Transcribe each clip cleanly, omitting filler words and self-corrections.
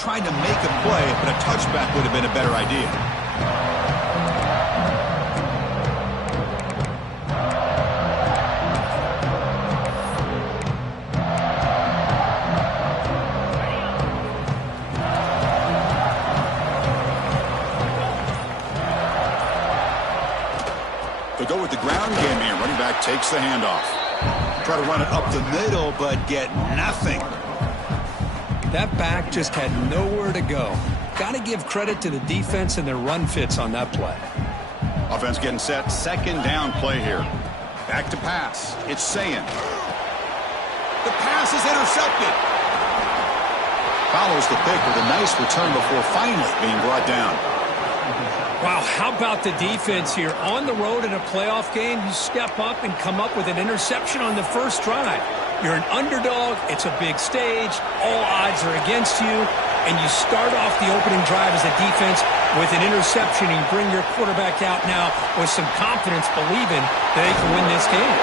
trying to make a play, but a touchback would have been a better idea. They'll go with the ground game here. Running back takes the handoff. Try to run it up the middle, but get nothing. That back just had nowhere to go. Got to give credit to the defense and their run fits on that play. Offense getting set. Second down play here. Back to pass. It's Sayin. The pass is intercepted. Follows the pick with a nice return before finally being brought down. Wow, how about the defense here? On the road in a playoff game, you step up and come up with an interception on the first drive. You're an underdog. It's a big stage. All odds are against you. And you start off the opening drive as a defense with an interception and bring your quarterback out now with some confidence, believing that they can win this game.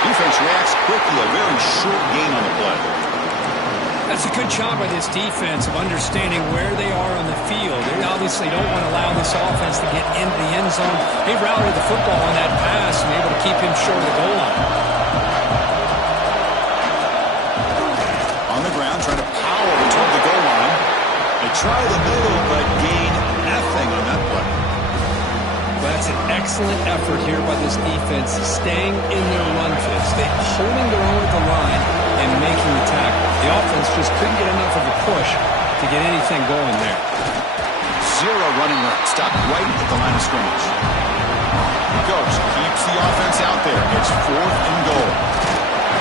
Defense reacts quickly. A very short gain on the play. That's a good job by this defense of understanding where they are on the field. They obviously don't want to allow this offense to get into the end zone. They rallied the football on that pass and able to keep him short of the goal line. On the ground, trying to power toward the goal line. They try the middle, but gain nothing on that play. Well, that's an excellent effort here by this defense, staying in their run fits. They're holding their own at the line and making the tackle. The offense just couldn't get enough of a push to get anything going there. Zero running room. Stopped right at the line of scrimmage. Goes, keeps the offense out there. It's 4th and goal.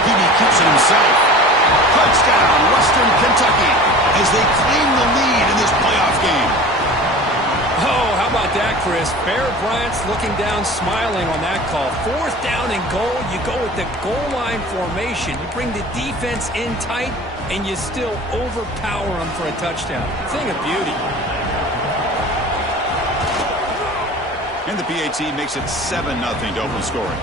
Heaney keeps it himself. Touchdown, Western Kentucky, as they claim the lead in this playoff game. Oh, how about that, Chris? Bear Bryant's looking down, smiling on that call. 4th down and goal. You go with the goal line formation. You bring the defense in tight, and you still overpower them for a touchdown. Thing of beauty. And the PAT makes it 7-0 to open scoring.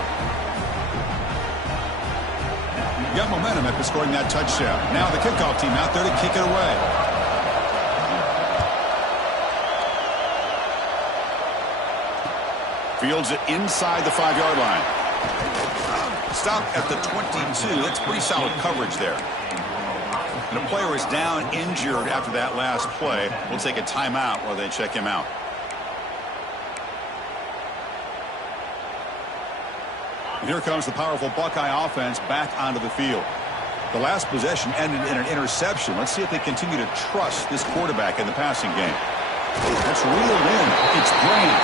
You got momentum after scoring that touchdown. Now the kickoff team out there to kick it away. Fields it inside the 5-yard line. Stop at the 22. That's pretty solid coverage there. And a player is down injured after that last play. We'll take a timeout while they check him out. And here comes the powerful Buckeye offense back onto the field. The last possession ended in an interception. Let's see if they continue to trust this quarterback in the passing game. That's reeled in. It's Graham.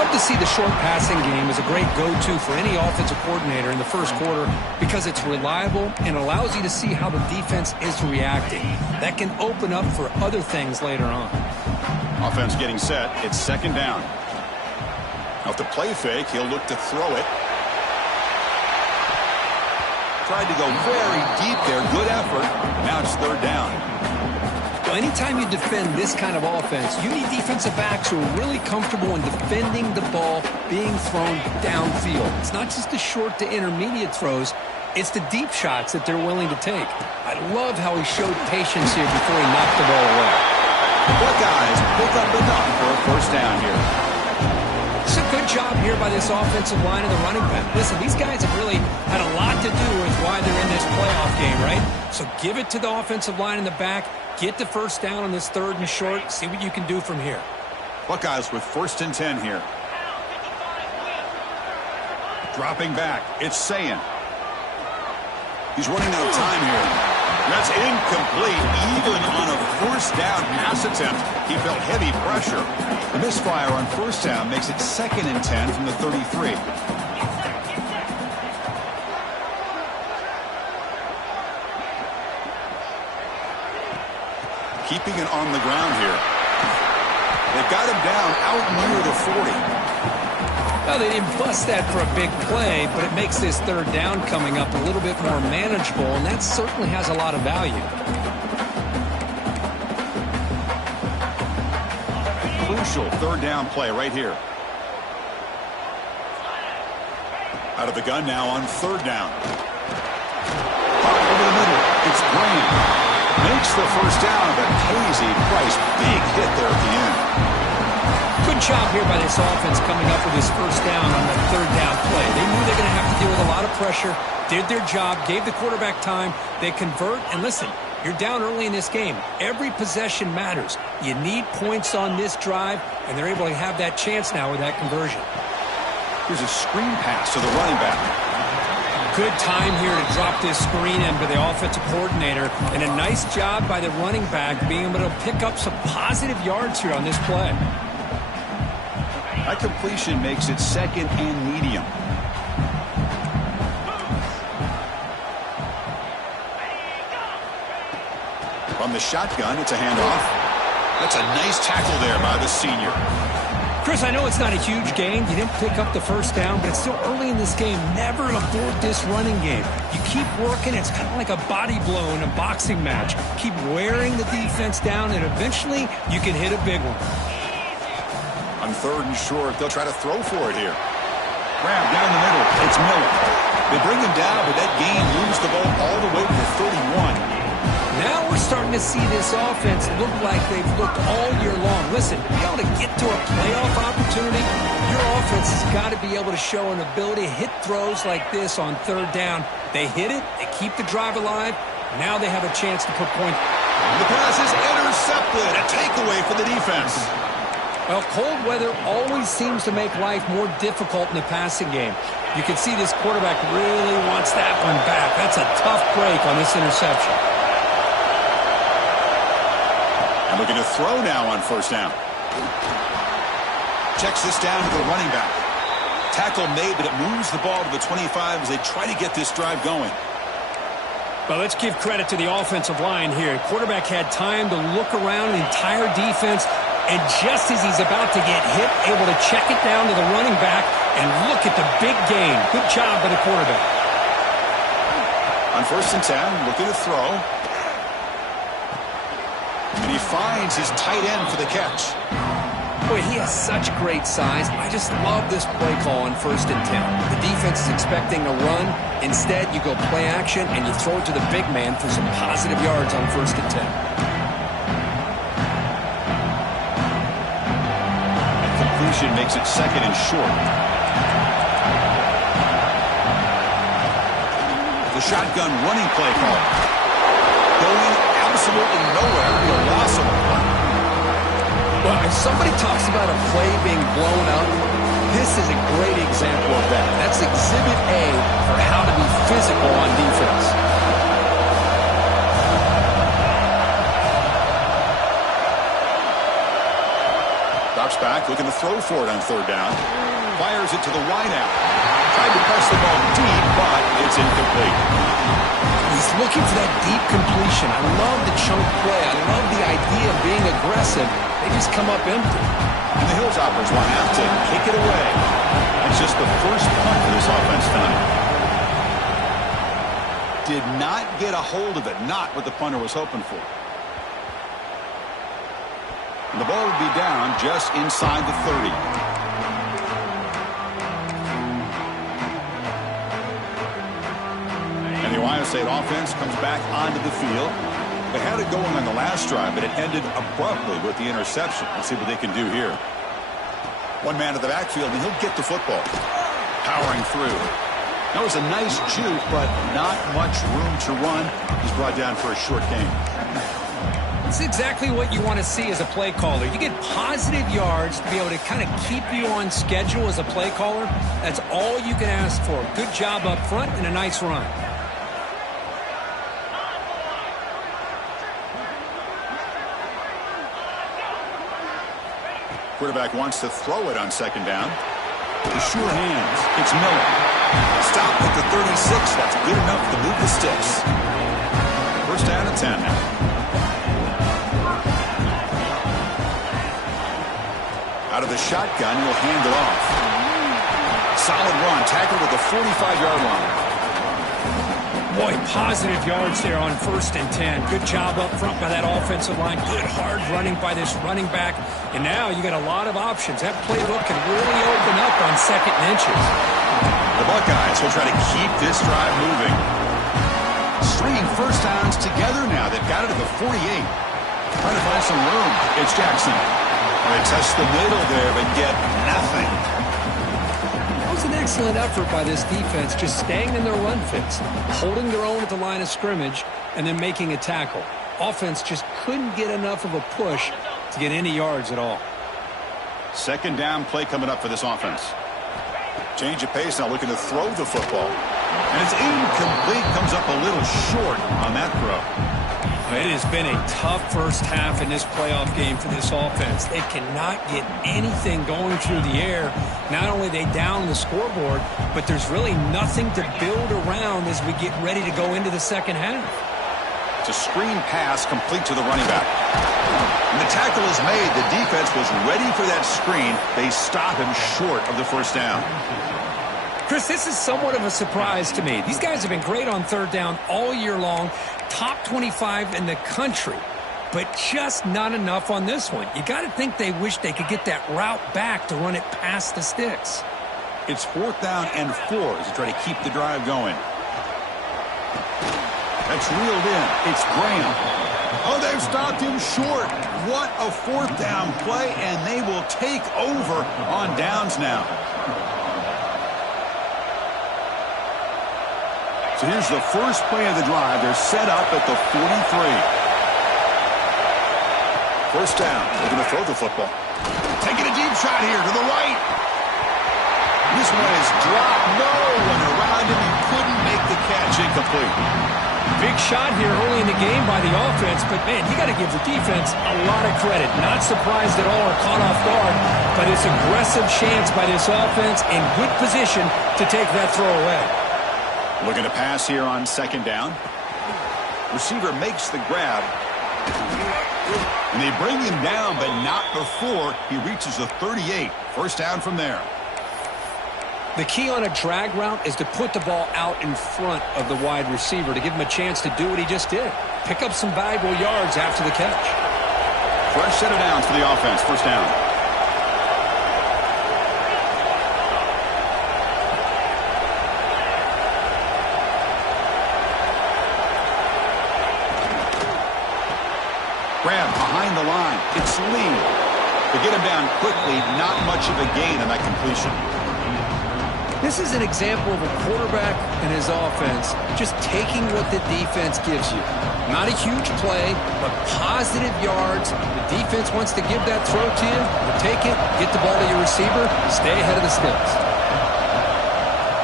Love to see the short passing game as a great go-to for any offensive coordinator in the first quarter because it's reliable and allows you to see how the defense is reacting. That can open up for other things later on. Offense getting set. It's 2nd down. Now, if the play fake, he'll look to throw it. Tried to go very deep there. Good effort. Now it's 3rd down. Well, anytime you defend this kind of offense, you need defensive backs who are really comfortable in defending the ball being thrown downfield. It's not just the short to intermediate throws. It's the deep shots that they're willing to take. I love how he showed patience here before he knocked the ball away. Buckeyes pick up enough for a 1st down here. It's a good job here by this offensive line and the running back. Listen, these guys have really had a lot to do with why they're in this playoff game, right? So give it to the offensive line in the back. Get the 1st down on this 3rd and short. See what you can do from here. Buckeyes with 1st and 10 here. Dropping back. It's Sayin. He's running out of time here. That's incomplete. Even on a 1st down pass attempt, he felt heavy pressure. The misfire on 1st down makes it 2nd and 10 from the 33. Keeping it on the ground here. They've got him down out near the 40. Well, they didn't bust that for a big play, but it makes this 3rd down coming up a little bit more manageable, and that certainly has a lot of value. Crucial 3rd down play right here. Out of the gun now on 3rd down. Over the middle. It's Graham. makes the first down, but pays a price. Big hit there at the end. Good job here by this offense coming up with this first down on the third down play. They knew they were going to have to deal with a lot of pressure, did their job, gave the quarterback time. They convert, and listen, you're down early in this game. Every possession matters. You need points on this drive, and they're able to have that chance now with that conversion. Here's a screen pass to the running back. Good time here to drop this screen in to the offensive coordinator, and a nice job by the running back being able to pick up some positive yards here on this play. That completion makes it second and medium. From the shotgun, it's a handoff. That's a nice tackle there by the senior. Chris, I know it's not a huge gain. You didn't pick up the first down, but it's still early in this game. Never abort this running game. You keep working. It's kind of like a body blow in a boxing match. Keep wearing the defense down, and eventually you can hit a big one. On third and short, they'll try to throw for it here. Grab down the middle. It's Miller. They bring him down, but that gain moves the ball all the way to the 31. Now we're starting to see this offense look like they've looked all year long. Listen, to be able to get to a playoff opportunity, your offense has got to be able to show an ability to hit throws like this on third down. They hit it. They keep the drive alive. Now they have a chance to put points. The pass is intercepted. A takeaway for the defense. Well, cold weather always seems to make life more difficult in the passing game. You can see this quarterback really wants that one back. That's a tough break on this interception. And looking to throw now on first down. Checks this down to the running back. Tackle made, but it moves the ball to the 25 as they try to get this drive going. Well, let's give credit to the offensive line here. Quarterback had time to look around the entire defense, and just as he's about to get hit, able to check it down to the running back, and look at the big gain. Good job by the quarterback. On first and 10, looking to throw. And he finds his tight end for the catch. Boy, he has such great size. I just love this play call on first and 10. The defense is expecting a run. Instead, you go play action, and you throw it to the big man for some positive yards on first and 10. Completion makes it second and short. The shotgun running play call. Going absolutely nowhere. The loss of a play. Well, if somebody talks about a play being blown up, this is a great example of that. That's Exhibit A for how to be physical on defense. Drops back, looking to throw for it on third down. Fires it to the wideout. Tried to press the ball deep, but it's incomplete. He's looking for that deep completion. I love the chunk play. I love the idea of being aggressive. They just come up empty. And the Hilltoppers will have to kick it away. It's just the first punt for this offense tonight. Did not get a hold of it. Not what the punter was hoping for. And the ball would be down just inside the 30. And the Ohio State offense comes back onto the field. They had it going on the last drive, but it ended abruptly with the interception. Let's see what they can do here. One man to the backfield, and he'll get the football. Powering through. That was a nice juke, but not much room to run. He's brought down for a short gain. It's exactly what you want to see as a play caller. You get positive yards to be able to kind of keep you on schedule as a play caller. That's all you can ask for. Good job up front and a nice run. Quarterback wants to throw it on second down. The sure hands. It's Miller. Stop at the 36. That's good enough to move the sticks. First down and 10 now. Out of the shotgun, he'll hand it off. Solid run. Tackled at the 45-yard line. Boy, positive yards there on first and 10. Good job up front by that offensive line. Good hard running by this running back. And now you got a lot of options. That playbook can really open up on second and inches. The Buckeyes will try to keep this drive moving. Stringing first downs together now. They've got it at the 48. Trying to find some room. It's Jackson. They test the middle there, but get nothing. That was an excellent effort by this defense, just staying in their run fits, holding their own at the line of scrimmage, and then making a tackle. Offense just couldn't get enough of a push to get any yards at all. Second down play coming up for this offense. Change of pace now, looking to throw the football. And it's incomplete, comes up a little short on that throw. It has been a tough first half in this playoff game for this offense. They cannot get anything going through the air. Not only are they down the scoreboard, but there's really nothing to build around as we get ready to go into the second half. It's a screen pass complete to the running back. And the tackle is made. The defense was ready for that screen. They stop him short of the first down. Chris, this is somewhat of a surprise to me. These guys have been great on third down all year long, top 25 in the country, but just not enough on this one. You got to think they wish they could get that route back to run it past the sticks. It's 4th down and 4 as they try to keep the drive going. That's reeled in. It's Graham. Oh, they've stopped him short. What a 4th down play, and they will take over on downs now. So here's the first play of the drive. They're set up at the 43. First down. They're going to throw the football. Taking a deep shot here to the right. This one is dropped. No one around him. He couldn't make the catch. Incomplete. Big shot here early in the game by the offense, but, man, you got to give the defense a lot of credit. Not surprised at all or caught off guard, but it's aggressive chance by this offense in good position to take that throw away. Looking to pass here on second down. Receiver makes the grab. And they bring him down, but not before he reaches the 38. First down from there. The key on a drag route is to put the ball out in front of the wide receiver to give him a chance to do what he just did. Pick up some valuable yards after the catch. Fresh set of downs for the offense. First down. Grab behind the line. It's Lee. To get him down quickly, not much of a gain on that completion. This is an example of a quarterback and his offense just taking what the defense gives you. Not a huge play, but positive yards. The defense wants to give that throw to you. You take it, get the ball to your receiver, stay ahead of the sticks.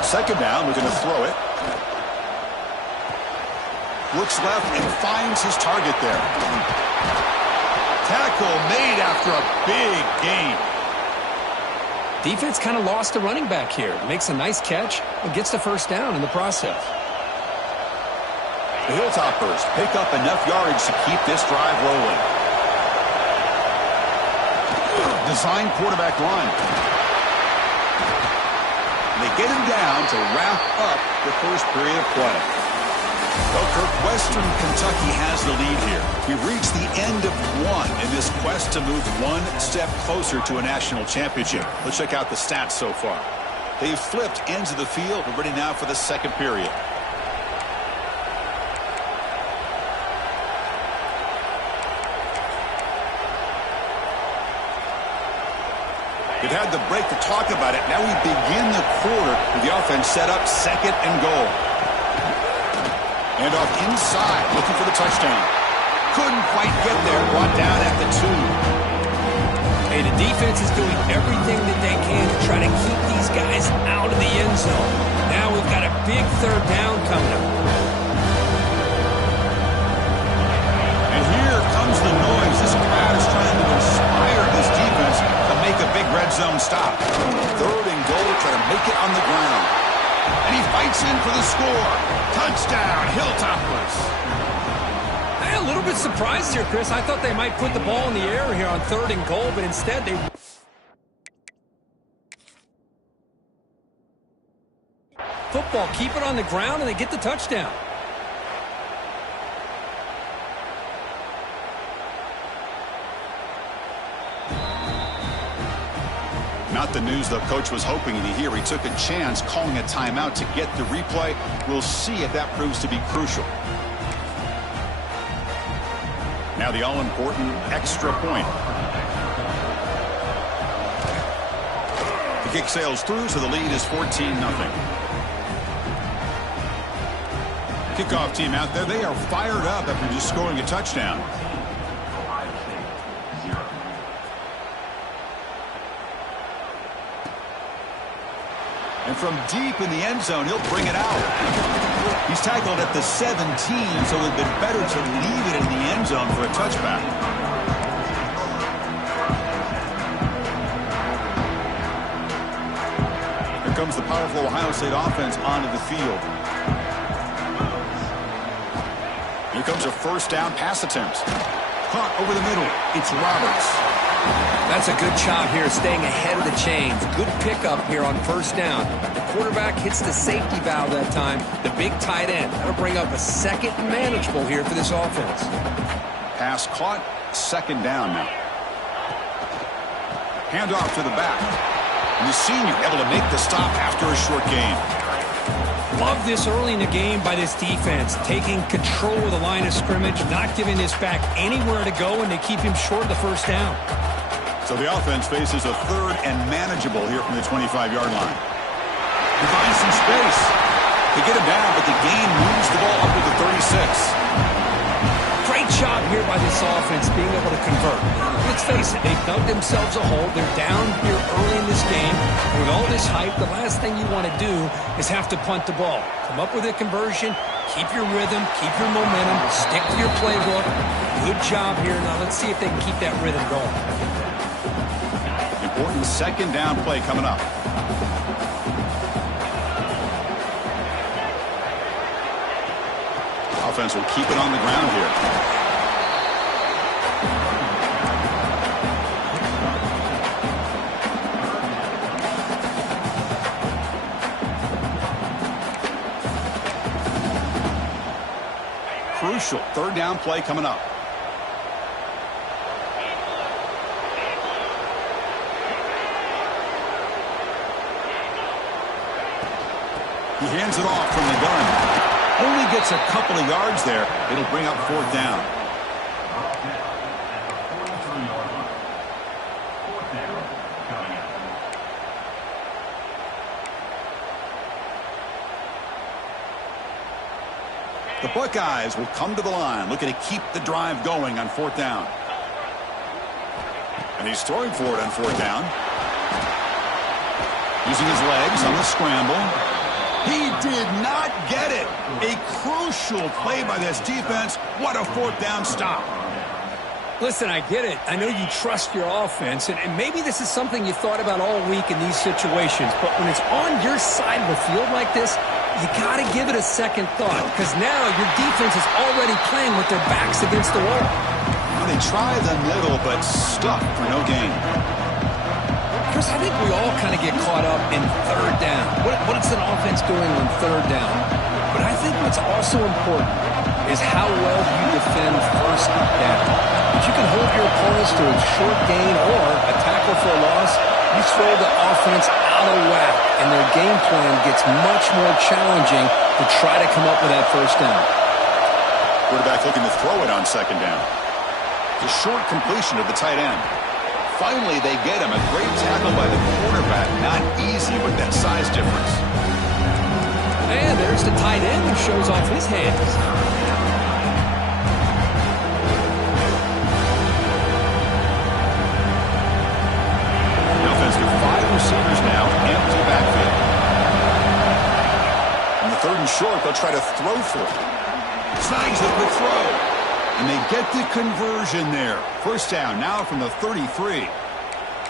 Second down, we're going to throw it. Looks left and finds his target there. Tackle made after a big gain. Defense kind of lost a running back here. Makes a nice catch and gets the first down in the process. The Hilltoppers pick up enough yardage to keep this drive rolling. Design quarterback line. They get him down to wrap up the first period of play. Well, Kirk, Western Kentucky has the lead here. We've reached the end of one in this quest to move one step closer to a national championship. Let's check out the stats so far. They've flipped ends of the field. We're ready now for the second period. We've had the break to talk about it. Now we begin the quarter with the offense set up, second and goal. And off inside, looking for the touchdown. Couldn't quite get there, brought down at the 2. Hey, the defense is doing everything that they can to try to keep these guys out of the end zone. Now we've got a big third down coming up. And here comes the noise. This crowd is trying to inspire this defense to make a big red zone stop. Third and goal, trying to make it on the ground. And he fights in for the score. Touchdown, Hilltoppers. I'm a little bit surprised here, Chris. I thought they might put the ball in the air here on third and goal, but instead they... Football, keep it on the ground, and they get the touchdown. Not the news the coach was hoping to hear. He took a chance calling a timeout to get the replay. We'll see if that proves to be crucial. Now the all-important extra point. The kick sails through, so the lead is 14-0. Kickoff team out there, they are fired up after just scoring a touchdown. And from deep in the end zone, he'll bring it out. He's tackled at the 17, so it would have been better to leave it in the end zone for a touchback. Here comes the powerful Ohio State offense onto the field. Here comes a first down pass attempt. Caught over the middle. It's Roberts. That's a good job here, staying ahead of the chains. Good pickup here on first down. The quarterback hits the safety valve that time. The big tight end. That'll bring up a second and manageable here for this offense. Pass caught. Second down now. Handoff to the back. And the senior able to make the stop after a short gain. Love this early in the game by this defense. Taking control of the line of scrimmage, not giving this back anywhere to go, and they keep him short of the first down. So the offense faces a third and manageable here from the 25-yard line. He finds some space. They get him down, but the gain moves the ball up to the 36. Great job here by this offense being able to convert. Let's face it, they've dug themselves a hole. They're down here early in this game. With all this hype, the last thing you want to do is have to punt the ball. Come up with a conversion, keep your rhythm, keep your momentum, stick to your playbook. Good job here. Now let's see if they can keep that rhythm going. Important second down play coming up. Offense will keep it on the ground here. Crucial third down play coming up. He hands it off from the gun. Only gets a couple of yards there. It'll bring up fourth down. The Buckeyes will come to the line, looking to keep the drive going on fourth down. And he's throwing for it on fourth down. Using his legs on the scramble. He did not get it. A crucial play by this defense. What a fourth down stop. Listen, I get it. I know you trust your offense, and maybe this is something you thought about all week in these situations, but when it's on your side of the field like this, you got to give it a second thought, because now your defense is already playing with their backs against the wall. Well, they try the middle, but stuck for no gain. Chris, I think we all kind of get caught up in third down. What is an offense doing on third down? But I think what's also important is how well you defend first down. If you can hold your opponents to a short gain or a tackle for a loss, you throw the offense out of whack, and their game plan gets much more challenging to try to come up with that first down. Quarterback looking to throw it on second down. The short completion of the tight end. Finally, they get him. A great tackle by the quarterback. Not easy with that size difference. And there's the tight end who shows off his hands. The offense with 5 receivers now. Empty backfield. On the third and short, they'll try to throw for it. Snags it with throw. And they get the conversion there. First down now from the 33.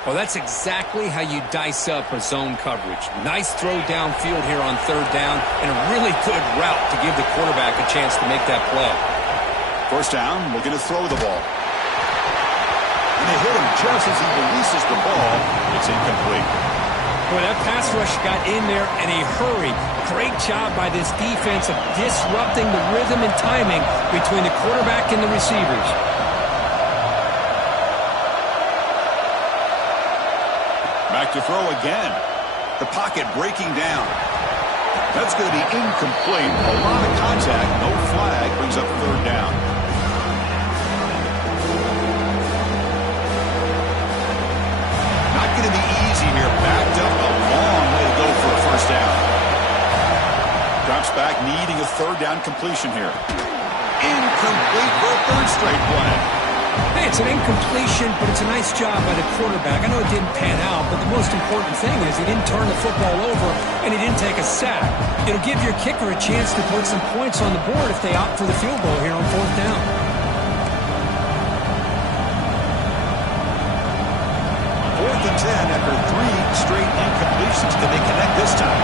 Well, that's exactly how you dice up a zone coverage. Nice throw downfield here on third down, and a really good route to give the quarterback a chance to make that play. First down, looking to throw the ball. And they hit him just as he releases the ball. It's incomplete. Boy, that pass rush got in there in a hurry. Great job by this defense of disrupting the rhythm and timing between the quarterback and the receivers. Back to throw again. The pocket breaking down. That's going to be incomplete. A lot of contact. No flag. Brings up third down. Not going to be easy here. Backed up a long way to go for a first down. Drops back, needing a third down completion here. Incomplete for a third straight play. Hey, it's an incompletion, but it's a nice job by the quarterback. I know it didn't pan out, but the most important thing is he didn't turn the football over and he didn't take a sack. It'll give your kicker a chance to put some points on the board if they opt for the field goal here on fourth down. Fourth and 10 after 3 straight incompletions. Can they connect this time?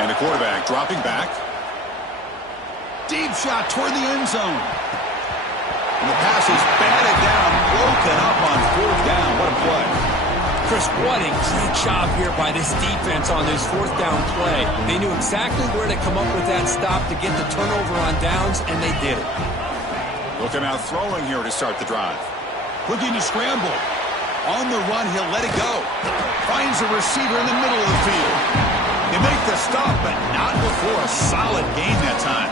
And the quarterback dropping back. Deep shot toward the end zone. And the pass is batted down, broken up on fourth down. What a play. Chris, what a great job here by this defense on this fourth down play. They knew exactly where to come up with that stop to get the turnover on downs, and they did it. Looking out throwing here to start the drive. Looking to scramble. On the run, he'll let it go. Finds a receiver in the middle of the field. They make the stop, but not before a solid gain that time.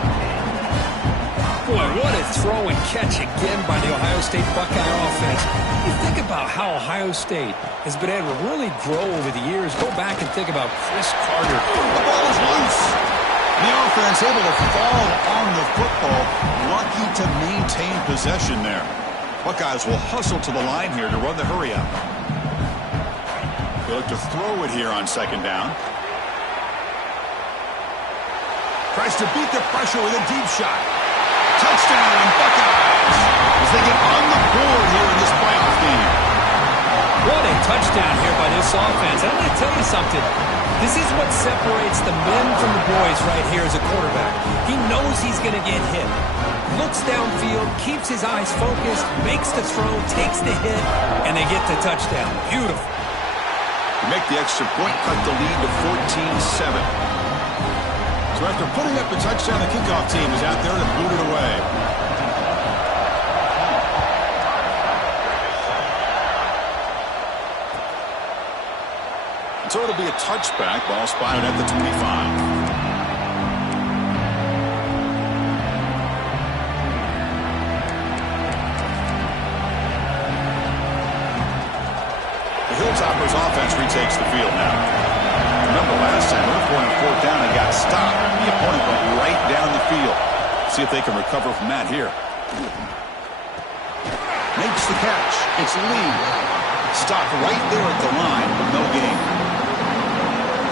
Boy, what a throw and catch again by the Ohio State Buckeye offense. You think about how Ohio State has been able to really grow over the years. Go back and think about Chris Carter. The ball is loose. The offense able to fall on the football. Lucky to maintain possession there. Buckeyes will hustle to the line here to run the hurry up. They look to throw it here on second down. Tries to beat the pressure with a deep shot. Touchdown, Buckeyes, as they get on the board here in this playoff game. What a touchdown here by this offense. I'm going to tell you something. This is what separates the men from the boys right here as a quarterback. He knows he's going to get hit. Looks downfield, keeps his eyes focused, makes the throw, takes the hit, and they get the touchdown. Beautiful. To make the extra point, cut the lead to 14-7. So after putting up a touchdown, the kickoff team is out there to boot it away. And so it'll be a touchback. Ball spotted at the 25. The Hilltoppers offense retakes the field now. Remember last time, they were going on fourth down and got stopped. The opponent went right down the field. See if they can recover from that here. Makes the catch. It's Lee. Stopped right there at the line. No gain.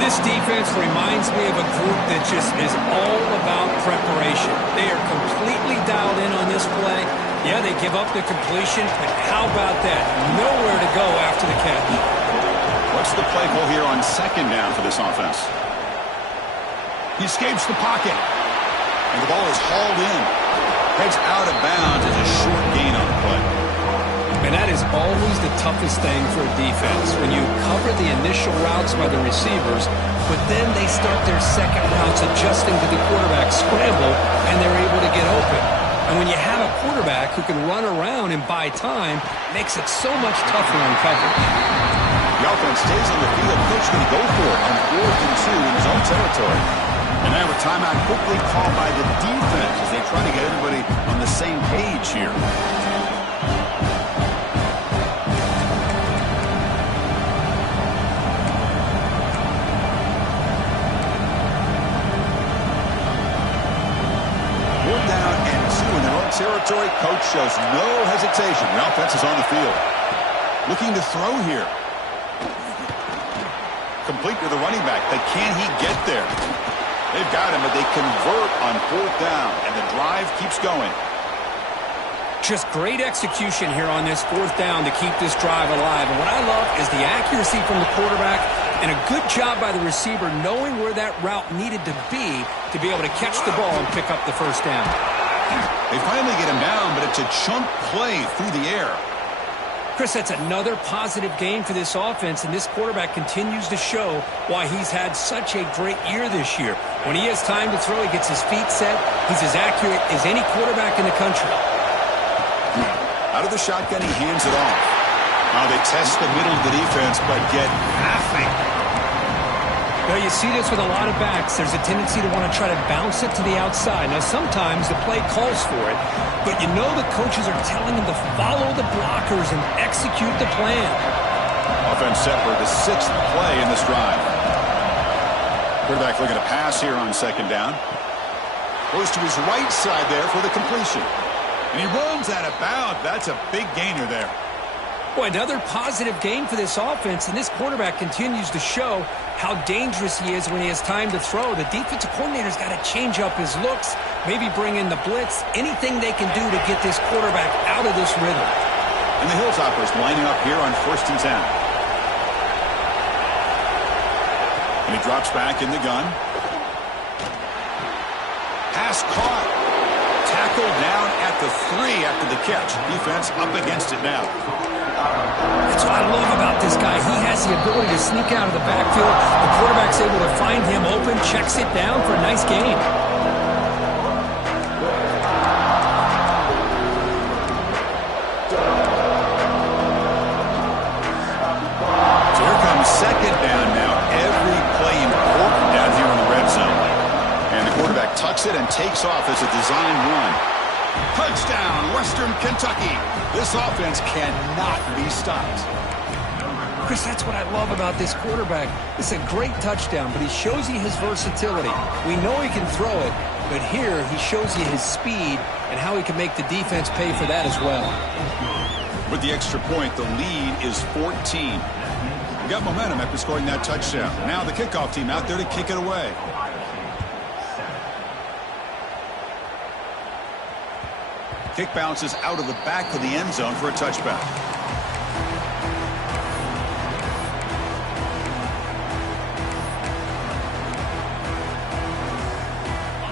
This defense reminds me of a group that just is all about preparation. They are completely dialed in on this play. Yeah, they give up the completion, but how about that? Nowhere to go after the catch. What's the play call here on second down for this offense? He escapes the pocket. And the ball is hauled in. Heads out of bounds as a short gain on the play. And that is always the toughest thing for a defense. When you cover the initial routes by the receivers, but then they start their second routes adjusting to the quarterback scramble, and they're able to get open. And when you have a quarterback who can run around and buy time, it makes it so much tougher on coverage. The offense stays on the field. Coach going to go for it on 4th and 2 in his own territory. And now a timeout quickly called by the defense as they try to get everybody on the same page here. Fourth down and 2 in their own territory. Coach shows no hesitation. The offense is on the field. Looking to throw here. Complete to the running back, but can he get there? They've got him, but they convert on fourth down, and the drive keeps going. Just great execution here on this fourth down to keep this drive alive. And what I love is the accuracy from the quarterback and a good job by the receiver knowing where that route needed to be able to catch the ball and pick up the first down. They finally get him down, but it's a chunk play through the air. Chris, that's another positive game for this offense, and this quarterback continues to show why he's had such a great year this year. When he has time to throw, he gets his feet set. He's as accurate as any quarterback in the country. Out of the shotgun, he hands it off. They test the middle of the defense, but get nothing. Well, you see this with a lot of backs. There's a tendency to want to try to bounce it to the outside. Now, sometimes the play calls for it, but you know the coaches are telling them to follow the blockers and execute the plan. Offense set for the 6th play in this drive. Quarterback looking to pass here on 2nd down. Goes to his right side there for the completion. And he runs out of bounds. That's a big gainer there. Boy, another positive game for this offense, and this quarterback continues to show how dangerous he is when he has time to throw. The defensive coordinator's got to change up his looks, maybe bring in the blitz, anything they can do to get this quarterback out of this rhythm. And the Hilltoppers lining up here on 1st and 10. And he drops back in the gun. Pass caught. Tackled down at the 3 after the catch. Defense up against it now. That's what I love about this guy. He has the ability to sneak out of the backfield. The quarterback's able to find him open, checks it down for a nice gain. So here comes 2nd down now. Every play important down here in the red zone. And the quarterback tucks it and takes off as a design run. Touchdown, Western Kentucky. This offense cannot be stopped. Chris, that's what I love about this quarterback. It's a great touchdown, but he shows you his versatility. We know he can throw it, but here he shows you his speed and how he can make the defense pay for that as well. With the extra point, the lead is 14. We got momentum after scoring that touchdown. Now the kickoff team out there to kick it away. Kick bounces out of the back of the end zone for a touchback.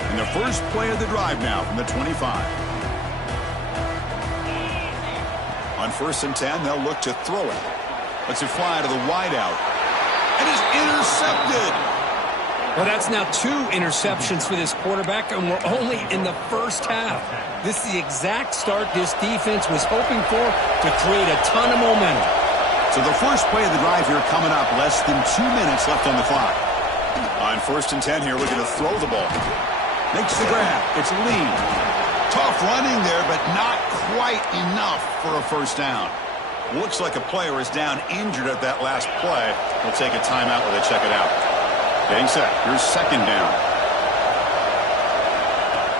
And the first play of the drive now from the 25. On 1st and 10, they'll look to throw it. Lets it fly to the wideout. And is intercepted. Well, that's now 2 interceptions for this quarterback, and we're only in the first half. This is the exact start this defense was hoping for to create a ton of momentum. So the first play of the drive here coming up, less than 2 minutes left on the clock. On 1st and 10 here, looking to throw the ball. Makes the grab. It's a lead. Tough running there, but not quite enough for a first down. Looks like a player is down injured at that last play. We'll take a timeout while they check it out. Getting set. Here's 2nd down.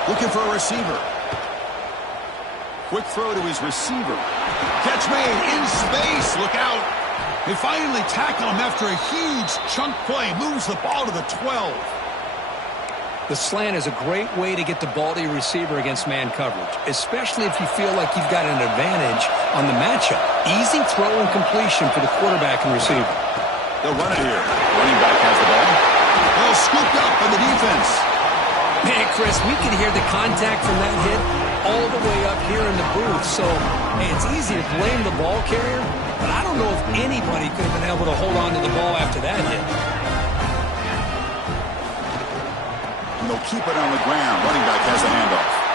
Looking for a receiver. Quick throw to his receiver. Catch made in space. Look out. They finally tackle him after a huge chunk play. Moves the ball to the 12. The slant is a great way to get the ball to your receiver against man coverage, especially if you feel like you've got an advantage on the matchup. Easy throw and completion for the quarterback and receiver. They'll run it here. Running back has the ball. Well, scooped up by the defense. Man, Chris, we can hear the contact from that hit all the way up here in the booth. So, hey, it's easy to blame the ball carrier, but I don't know if anybody could have been able to hold on to the ball after that hit. And they'll keep it on the ground. Running back has the handoff.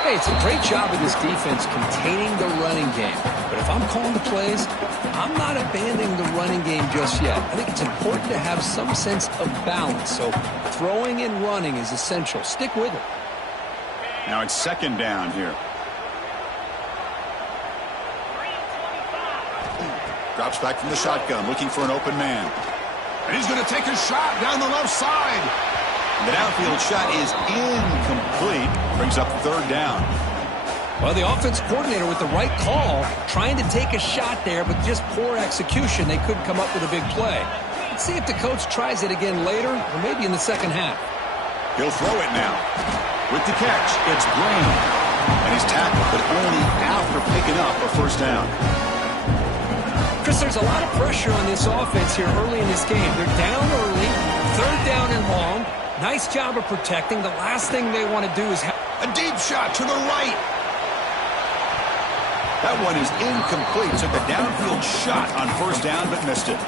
Hey, it's a great job of this defense containing the running game. But if I'm calling the plays, I'm not abandoning the running game just yet. I think it's important to have some sense of balance. So throwing and running is essential. Stick with it. Now it's 2nd down here. Drops back from the shotgun, looking for an open man. And he's going to take a shot down the left side. The downfield shot is incomplete. Brings up 3rd down. Well, the offense coordinator with the right call, trying to take a shot there, but just poor execution. They couldn't come up with a big play. Let's see if the coach tries it again later, or maybe in the 2nd half. He'll throw it now. With the catch, it's Green. And he's tackled, but only after picking up a 1st down. Chris, there's a lot of pressure on this offense here early in this game. They're down early, 3rd down and long. Nice job of protecting. The last thing they want to do is a deep shot to the right. That one is incomplete. Took a downfield shot on 1st down, but missed it.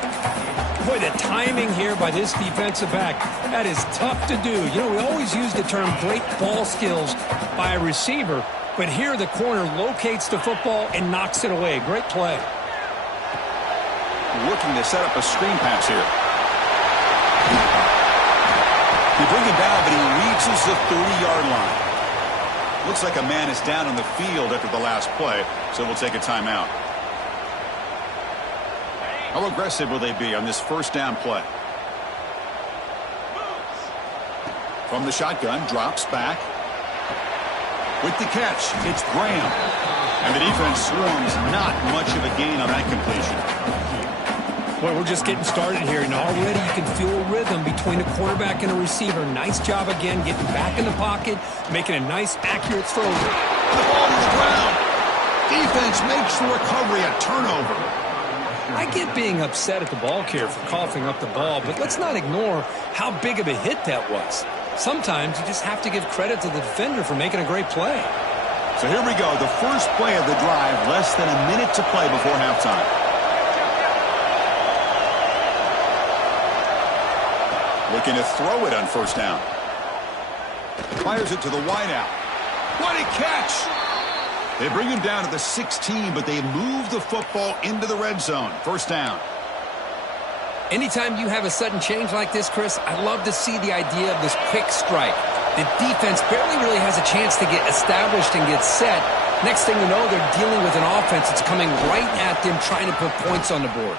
Boy, the timing here by this defensive back, that is tough to do. You know, we always use the term great ball skills by a receiver, but here the corner locates the football and knocks it away. Great play. looking to set up a screen pass here. They bring him down, but he reaches the 30-yard line. Looks like a man is down on the field after the last play, so we'll take a timeout. How aggressive will they be on this first down play? From the shotgun, drops back. With the catch, it's Graham. And the defense swarms, not much of a gain on that completion. Well, we're just getting started here, and already you can feel a rhythm between a quarterback and a receiver. Nice job again getting back in the pocket, making a nice, accurate throw. The ball to the ground. Defense makes the recovery a turnover. I get being upset at the ball carrier for coughing up the ball, but let's not ignore how big of a hit that was. Sometimes you just have to give credit to the defender for making a great play. So here we go, the first play of the drive, less than a minute to play before halftime. Looking to throw it on first down. Fires it to the wideout. What a catch! They bring him down to the 16, but they move the football into the red zone. First down. Anytime you have a sudden change like this, Chris, I love to see the idea of this quick strike. The defense barely really has a chance to get established and get set. Next thing you know, they're dealing with an offense that's coming right at them, trying to put points on the board.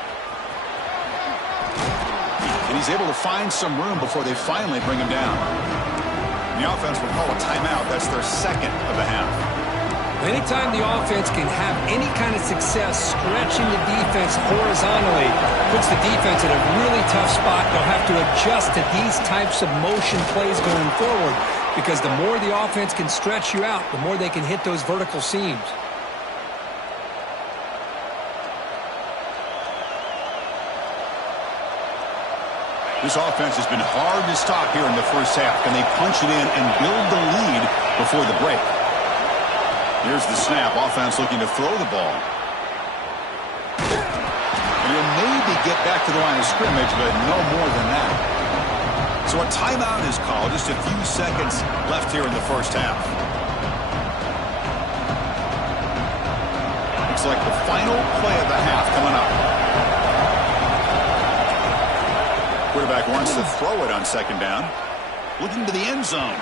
And he's able to find some room before they finally bring him down. The offense will call a timeout. That's their second of the half. Anytime the offense can have any kind of success stretching the defense horizontally, puts the defense in a really tough spot. They'll have to adjust to these types of motion plays going forward, because the more the offense can stretch you out, the more they can hit those vertical seams. This offense has been hard to stop here in the first half. Can they punch it in and build the lead before the break? Here's the snap. Offense looking to throw the ball. And he'll maybe get back to the line of scrimmage, but no more than that. So a timeout is called. Just a few seconds left here in the first half. Looks like the final play of the half coming up. Quarterback wants to throw it on second down. Looking to the end zone.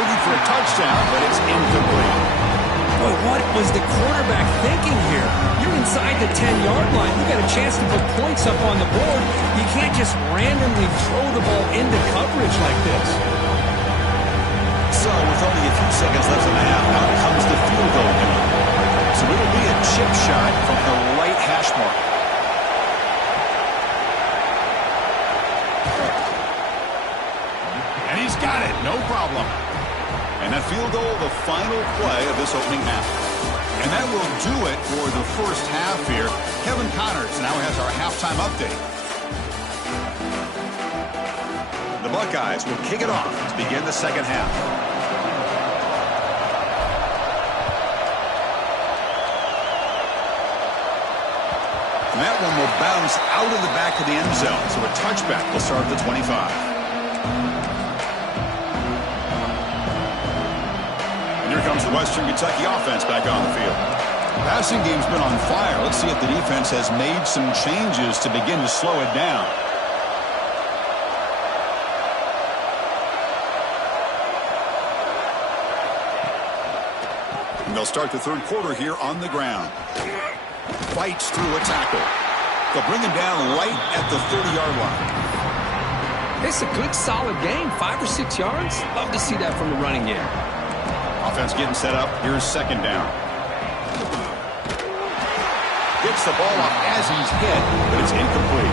Looking for a touchdown, but it's incomplete. Boy, what was the quarterback thinking here? You're inside the 10-yard line. You got a chance to put points up on the board. You can't just randomly throw the ball into coverage like this. So with only a few seconds left in the half, out comes the field goal unit. So it'll be a chip shot from the right hash mark. And he's got it, no problem. And that field goal, the final play of this opening half. And that will do it for the first half here. Kevin Connors now has our halftime update. The Buckeyes will kick it off to begin the second half. And that one will bounce out of the back of the end zone. So a touchback will start at the 25. Here comes the Western Kentucky offense back on the field. Passing game's been on fire. Let's see if the defense has made some changes to begin to slow it down. And they'll start the third quarter here on the ground. Fights through a tackle. They'll bring him down right at the 30-yard line. It's a good, solid game. 5 or 6 yards. Love to see that from the running game. Offense getting set up. Here's second down. Gets the ball up as he's hit, but it's incomplete.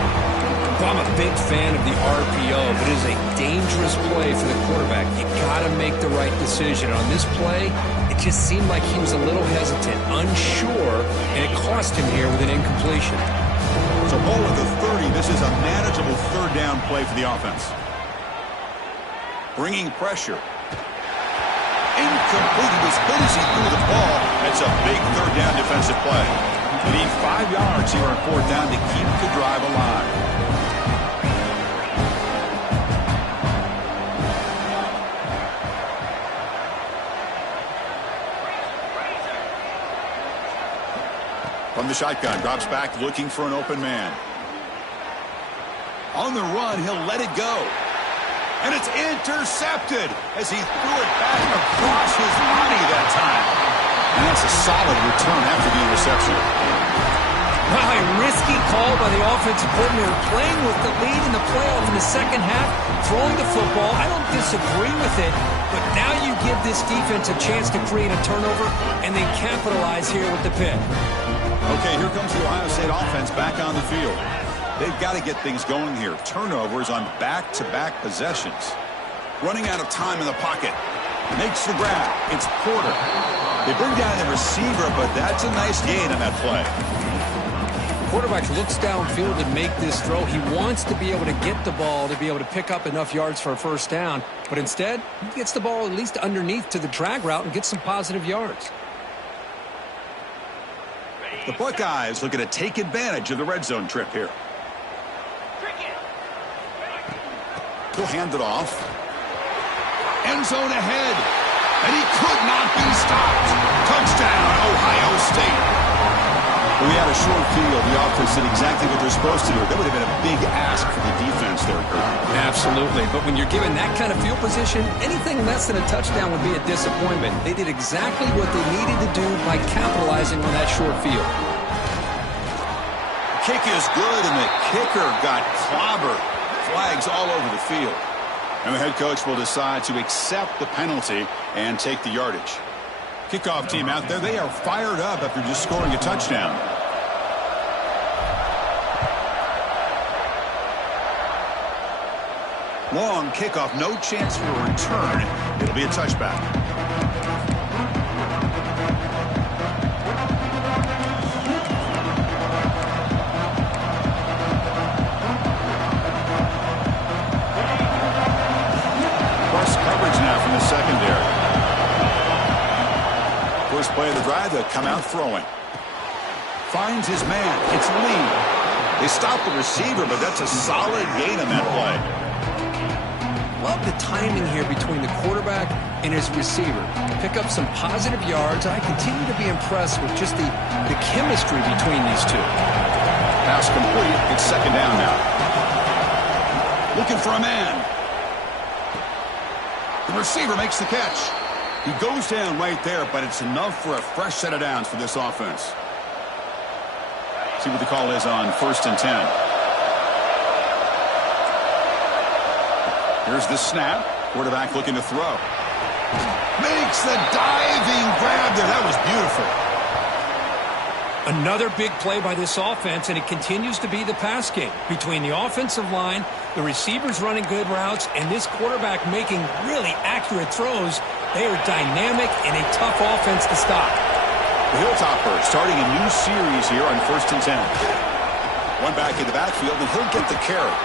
Well, I'm a big fan of the RPO, but it is a dangerous play for the quarterback. You got to make the right decision. On this play, it just seemed like he was a little hesitant, unsure, and it cost him here with an incompletion. So ball at the 30. This is a manageable third down play for the offense. Bringing pressure. Incomplete. He was hit as he threw the ball. It's a big third down defensive play. They need 5 yards here on fourth down to keep the drive alive. From the shotgun, drops back looking for an open man. On the run, he'll let it go. And it's intercepted as he threw it back across his body that time. And that's a solid return after the interception. Wow, a risky call by the offensive coordinator, playing with the lead in the playoff in the second half, throwing the football. I don't disagree with it, but now you give this defense a chance to create a turnover and then capitalize here with the pick. Okay, here comes the Ohio State offense back on the field. They've got to get things going here. Turnovers on back-to-back possessions. Running out of time in the pocket. Makes the grab. It's Porter. They bring down the receiver, but that's a nice gain on that play. Quarterback looks downfield to make this throw. He wants to be able to get the ball to be able to pick up enough yards for a first down. But instead, he gets the ball at least underneath to the drag route and gets some positive yards. The Buckeyes looking to take advantage of the red zone trip here. He'll hand it off. End zone ahead. And he could not be stopped. Touchdown, Ohio State. Well, we had a short field. The offense did exactly what they're supposed to do. That would have been a big ask for the defense there, Kurt. Absolutely. But when you're given that kind of field position, anything less than a touchdown would be a disappointment. They did exactly what they needed to do by capitalizing on that short field. The kick is good, and the kicker got clobbered. Flags all over the field. And the head coach will decide to accept the penalty and take the yardage. Kickoff team out there, they are fired up after just scoring a touchdown. Long kickoff, no chance for a return. It'll be a touchback. Coverage now from the secondary. First play of the drive, they'll come out throwing. Finds his man. It's Lee. They stop the receiver, but that's a solid gain on that play. Love the timing here between the quarterback and his receiver. Pick up some positive yards, and I continue to be impressed with just the chemistry between these two. Pass complete. It's second down now. Looking for a man. The receiver makes the catch. He goes down right there, but it's enough for a fresh set of downs for this offense. See what the call is on 1st and 10. Here's the snap. Quarterback looking to throw. Makes the diving grab there. That was beautiful. Another big play by this offense, and it continues to be the pass game. Between the offensive line, the receivers running good routes, and this quarterback making really accurate throws, they are dynamic and a tough offense to stop. The Hilltoppers starting a new series here on 1st and 10. One back in the backfield, and he'll get the carry.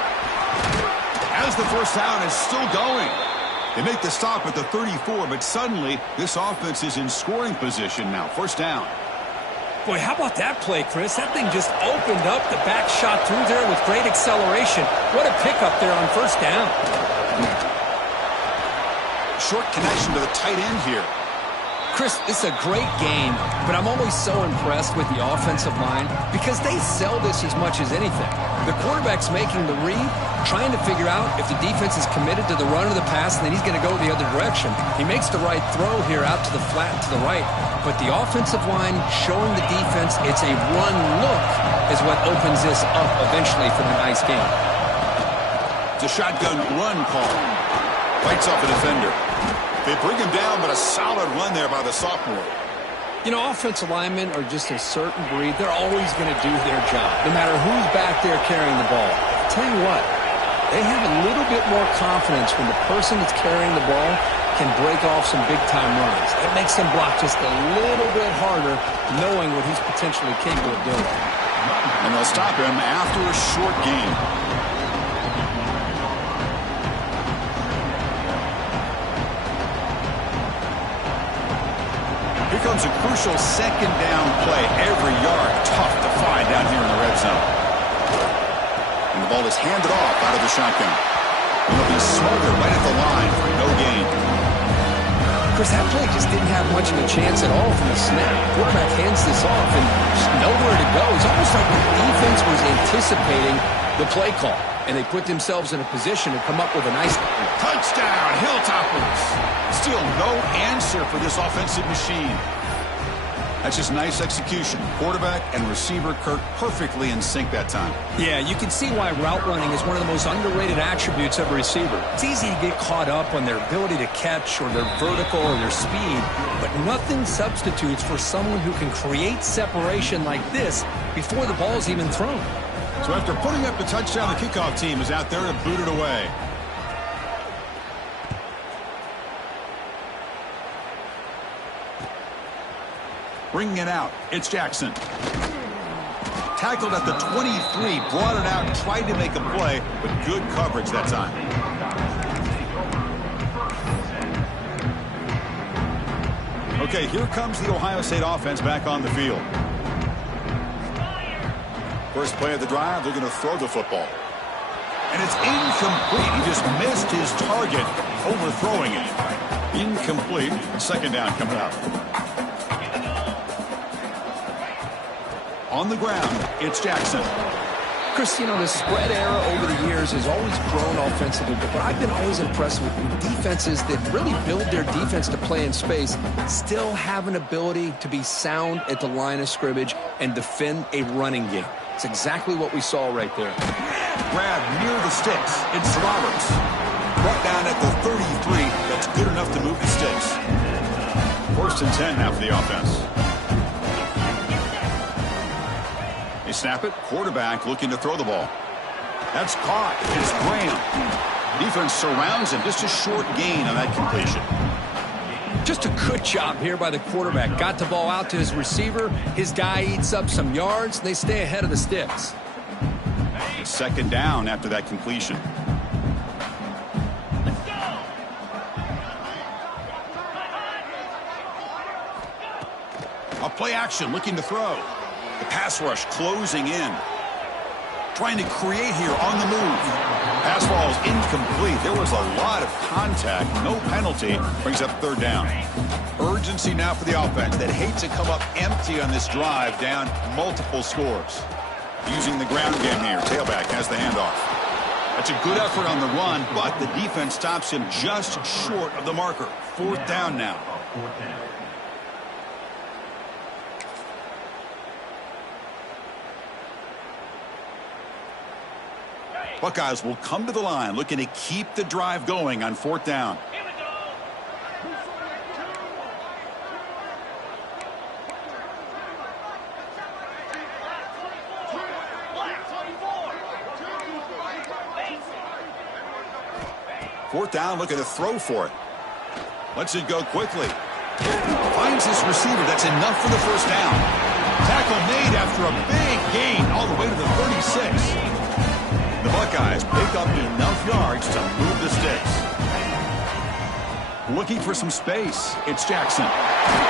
As the first down is still going. They make the stop at the 34, but suddenly this offense is in scoring position now. First down. Boy, how about that play, Chris? That thing just opened up. The back shot through there with great acceleration. What a pickup there on first down. Short connection to the tight end here. Chris, it's a great game, but I'm always so impressed with the offensive line because they sell this as much as anything. The quarterback's making the read, trying to figure out if the defense is committed to the run or the pass, and then he's going to go the other direction. He makes the right throw here out to the flat to the right, but the offensive line showing the defense it's a run look is what opens this up eventually for the nice game. It's a shotgun run call. Fights off a defender. They bring him down, but a solid run there by the sophomore. You know, offensive linemen are just a certain breed. They're always going to do their job, no matter who's back there carrying the ball. I'll tell you what, they have a little bit more confidence when the person that's carrying the ball can break off some big-time runs. It makes them block just a little bit harder, knowing what he's potentially capable of doing. And they'll stop him after a short gain. Here comes a crucial second down play. Every yard tough to find down here in the red zone. And the ball is handed off out of the shotgun. It'll be Smoker right at the line for no gain. Chris, that play just didn't have much of a chance at all from the snap. Quarterback hands this off, and nowhere to go. It's almost like the defense was anticipating the play call, and they put themselves in a position to come up with a nice touchdown, Hilltoppers. Still no answer for this offensive machine. That's just nice execution. Quarterback and receiver Kirk perfectly in sync that time. Yeah, you can see why route running is one of the most underrated attributes of a receiver. It's easy to get caught up on their ability to catch or their vertical or their speed, but nothing substitutes for someone who can create separation like this before the ball's even thrown. So after putting up the touchdown, the kickoff team is out there to boot it away. Bringing it out, it's Jackson. Tackled at the 23, brought it out, tried to make a play, but good coverage that time. Okay, here comes the Ohio State offense back on the field. First play of the drive, they're going to throw the football. And it's incomplete. He just missed his target, overthrowing it. Incomplete. Second down coming up. On the ground, it's Jackson. Chris, you know, the spread era over the years has always grown offensively, but what I've been always impressed with defenses that really build their defense to play in space still have an ability to be sound at the line of scrimmage and defend a running game. It's exactly what we saw right there. Grab near the sticks. It's Roberts. Brought down at the 33. That's good enough to move the sticks. First and 10 now for the offense. They snap it. Quarterback looking to throw the ball. That's caught. It's Graham. Defense surrounds him. Just a short gain on that completion. Just a good job here by the quarterback. Got the ball out to his receiver. His guy eats up some yards. And they stay ahead of the sticks. Second down after that completion. Let's go. A play action looking to throw. The pass rush closing in. Trying to create here on the move. Pass ball is incomplete. There was a lot of contact. No penalty. Brings up third down. Urgency now for the offense that hates to come up empty on this drive, down multiple scores. Using the ground game here. Tailback has the handoff. That's a good effort on the run, but the defense stops him just short of the marker. Fourth down now. Buckeyes will come to the line looking to keep the drive going on fourth down. Here we go. Fourth down, looking to throw for it. Lets it go quickly. Finds his receiver. That's enough for the first down. Tackle made after a big gain all the way to the 36. The Buckeyes pick up enough yards to move the sticks. Looking for some space. It's Jackson.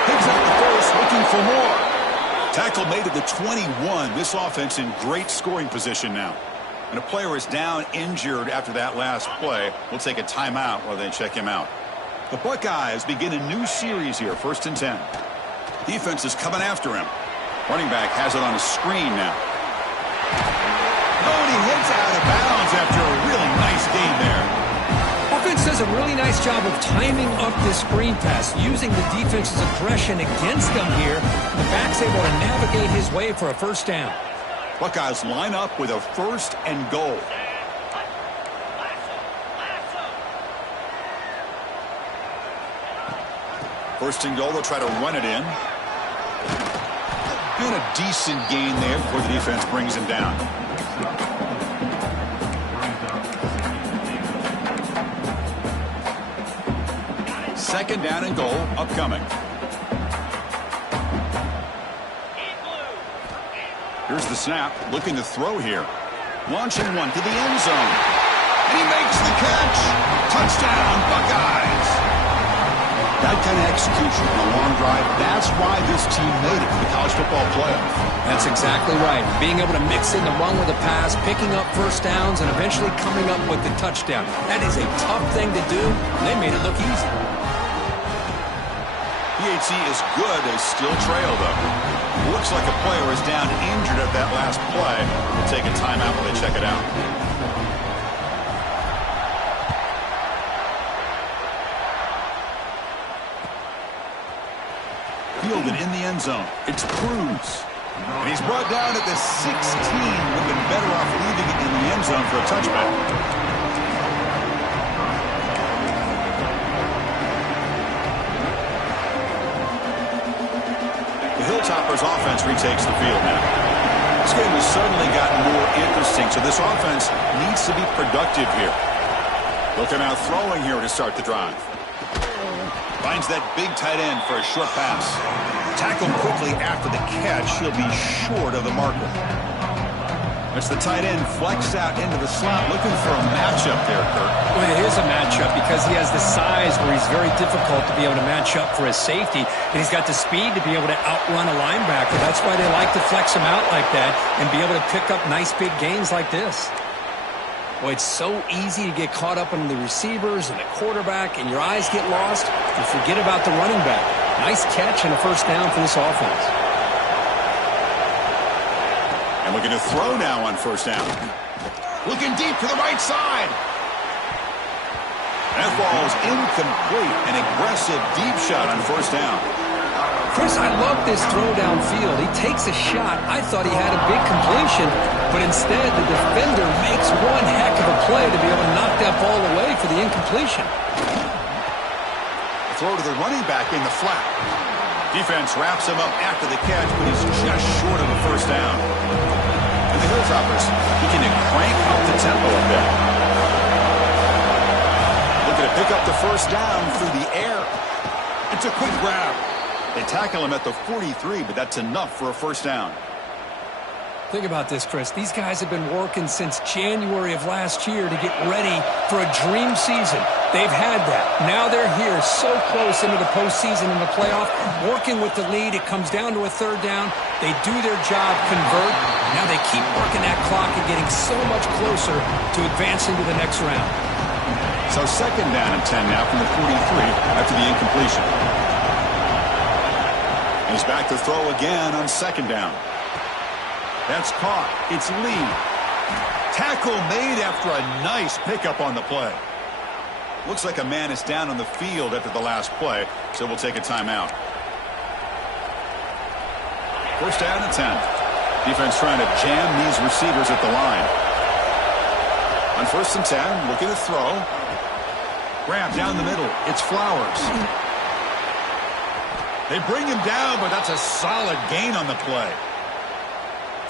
Picks up the first, looking for more. Tackle made at the 21. This offense in great scoring position now. And a player is down injured after that last play. We'll take a timeout while they check him out. The Buckeyes begin a new series here, first and 10. Defense is coming after him. Running back has it on a screen now. Oh, and he hits out of bounds after a really nice game there. Offense does a really nice job of timing up this screen pass, using the defense's aggression against them here. The back's able to navigate his way for a first down. Buckeyes line up with a first and goal. First and goal, they'll try to run it in. And a decent gain there before the defense brings him down. Second down and goal upcoming. Here's the snap, looking to throw here. Launching one to the end zone. And he makes the catch. Touchdown, Buckeyes. That kind of execution on a long drive, that's why this team made it to the college football playoff. That's exactly right. Being able to mix in the run with the pass, picking up first downs, and eventually coming up with the touchdown. That is a tough thing to do, and they made it look easy. PHC is good. They still trail, though. Looks like a player is down injured at that last play. We'll take a timeout while they check it out. Fielded in the end zone. It's Cruz. And he's brought down at the 16. Would have been better off leaving it in the end zone for a touchback. The Hilltoppers offense retakes the field now. This game has suddenly gotten more interesting, so this offense needs to be productive here. They'll come out throwing here to start the drive. Finds that big tight end for a short pass. Tackled quickly after the catch. He'll be short of the marker. It's the tight end flexed out into the slot, looking for a matchup there, Kurt. Well, it is a matchup because he has the size where he's very difficult to be able to match up for his safety, and he's got the speed to be able to outrun a linebacker. That's why they like to flex him out like that and be able to pick up nice big gains like this. Boy, it's so easy to get caught up in the receivers and the quarterback, and your eyes get lost. You forget about the running back. Nice catch and a first down for this offense. And looking to throw now on first down. Looking deep to the right side. That ball is incomplete. An aggressive deep shot on first down. Chris, I love this throw downfield. He takes a shot. I thought he had a big completion, but instead the defender makes one heck of a play to be able to knock that ball away for the incompletion. A throw to the running back in the flat. Defense wraps him up after the catch, but he's just short of a first down. And the Hilltoppers looking to crank up the tempo a bit. Looking to pick up the first down through the air. It's a quick grab. They tackle him at the 43, but that's enough for a first down. Think about this, Chris. These guys have been working since January of last year to get ready for a dream season. They've had that. Now they're here so close into the postseason and the playoff, working with the lead. It comes down to a third down. They do their job, convert. Now they keep working that clock and getting so much closer to advancing to the next round. So second down and 10 now from the 43 after the incompletion. He's back to throw again on second down. That's caught. It's Lee. Tackle made after a nice pickup on the play. Looks like a man is down on the field after the last play, so we'll take a timeout. First down and 10. Defense trying to jam these receivers at the line. On first and 10, looking to throw. Grab down the middle. It's Flowers. They bring him down, but that's a solid gain on the play.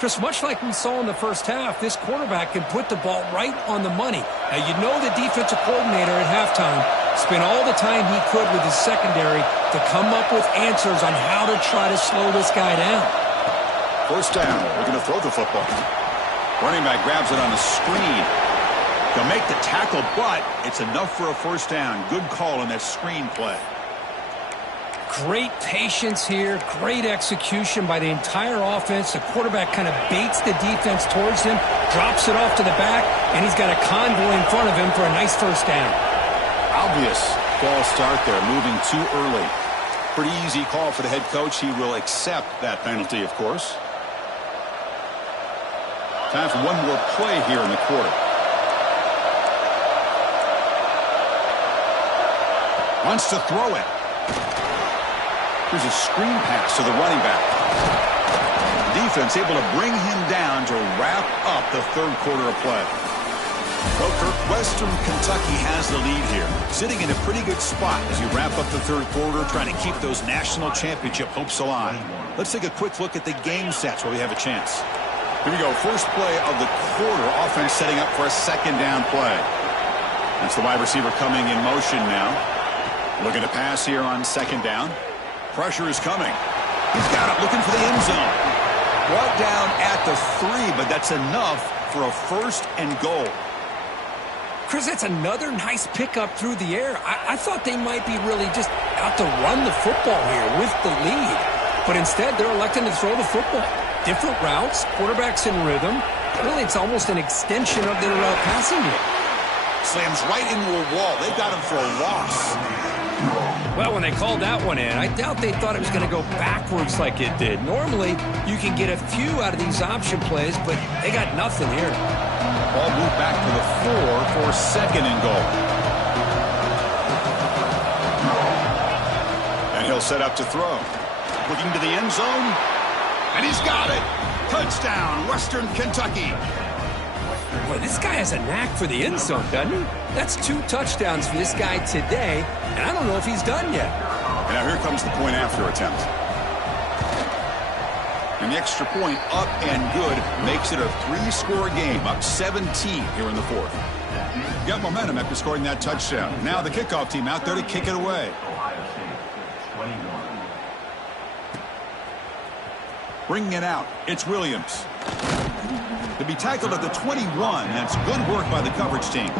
Chris, much like we saw in the first half, this quarterback can put the ball right on the money. Now, you know the defensive coordinator at halftime spent all the time he could with his secondary to come up with answers on how to try to slow this guy down. First down. We're going to throw the football. Running back grabs it on the screen. They'll make the tackle, but it's enough for a first down. Good call on that screen play. Great patience here, great execution by the entire offense. The quarterback kind of baits the defense towards him, drops it off to the back, and he's got a convoy in front of him for a nice first down. Obvious false start there, moving too early. Pretty easy call for the head coach. He will accept that penalty, of course. Time for one more play here in the quarter. Wants to throw it. Here's a screen pass to the running back. Defense able to bring him down to wrap up the third quarter of play. Well, Kirk, Western Kentucky has the lead here, sitting in a pretty good spot as you wrap up the third quarter, trying to keep those national championship hopes alive. Let's take a quick look at the game stats while we have a chance. Here we go. First play of the quarter. Offense setting up for a second down play. That's the wide receiver coming in motion now. Looking to pass here on second down. Pressure is coming. He's got it, looking for the end zone. Brought down at the 3, but that's enough for a first and goal. Chris, that's another nice pickup through the air. I thought they might be really just out to run the football here with the lead. But instead, they're electing to throw the football. Different routes, quarterbacks in rhythm. Really, it's almost an extension of their passing game. Slams right into a wall. They've got him for a loss. Well, when they called that one in, I doubt they thought it was going to go backwards like it did. Normally, you can get a few out of these option plays, but they got nothing here. Ball moved back to the 4 for second and goal. And he'll set up to throw. Looking to the end zone. And he's got it. Touchdown, Western Kentucky. Boy, this guy has a knack for the end zone, doesn't he? That's 2 touchdowns for this guy today, and I don't know if he's done yet. And now here comes the point after attempt. And the extra point up and good makes it a 3-score game, up 17 here in the 4th. Got momentum after scoring that touchdown. Now the kickoff team out there to kick it away. Bringing it out, it's Williams. To be tackled at the 21, that's good work by the coverage team.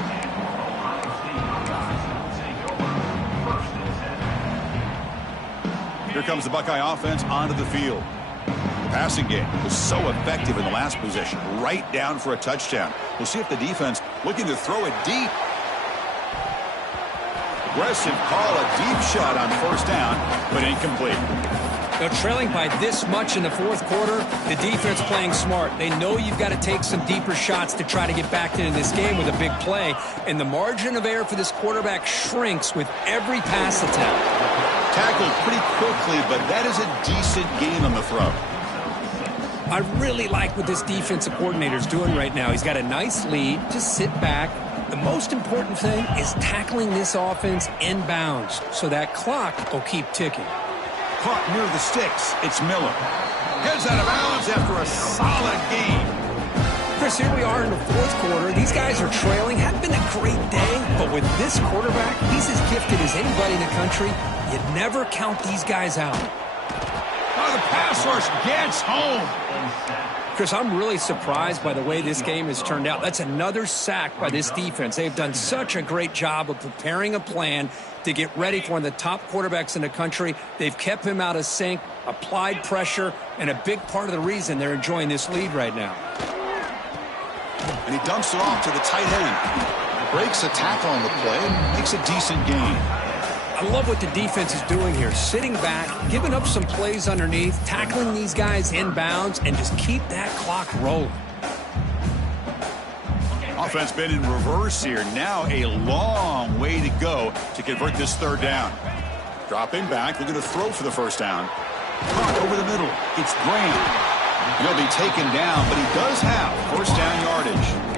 Here comes the Buckeye offense onto the field. The passing game was so effective in the last possession, right down for a touchdown. We'll see if the defense looking to throw it deep. Aggressive call, a deep shot on first down, but incomplete. Now, trailing by this much in the 4th quarter, the defense playing smart. They know you've got to take some deeper shots to try to get back into this game with a big play. And the margin of error for this quarterback shrinks with every pass attempt. Tackled pretty quickly, but that is a decent gain on the throw. I really like what this defensive coordinator is doing right now. He's got a nice lead. Just sit back. The most important thing is tackling this offense inbounds so that clock will keep ticking. Caught near the sticks. It's Miller. Heads out of bounds after a solid game. Chris, here we are in the 4th quarter. These guys are trailing. Hadn't been a great day, but with this quarterback, he's as gifted as anybody in the country. You never count these guys out. Oh, the pass rush gets home. Chris, I'm really surprised by the way this game has turned out. That's another sack by this defense. They've done such a great job of preparing a plan to get ready for one of the top quarterbacks in the country. They've kept him out of sync, applied pressure, and a big part of the reason they're enjoying this lead right now. And he dumps it off to the tight end. Breaks a tackle on the play and makes a decent gain. I love what the defense is doing here. Sitting back, giving up some plays underneath, tackling these guys inbounds, and just keep that clock rolling. Offense been in reverse here. Now a long way to go to convert this 3rd down. Dropping back, looking to throw for the first down. Caught over the middle. It's Graham. He'll be taken down, but he does have first down yardage.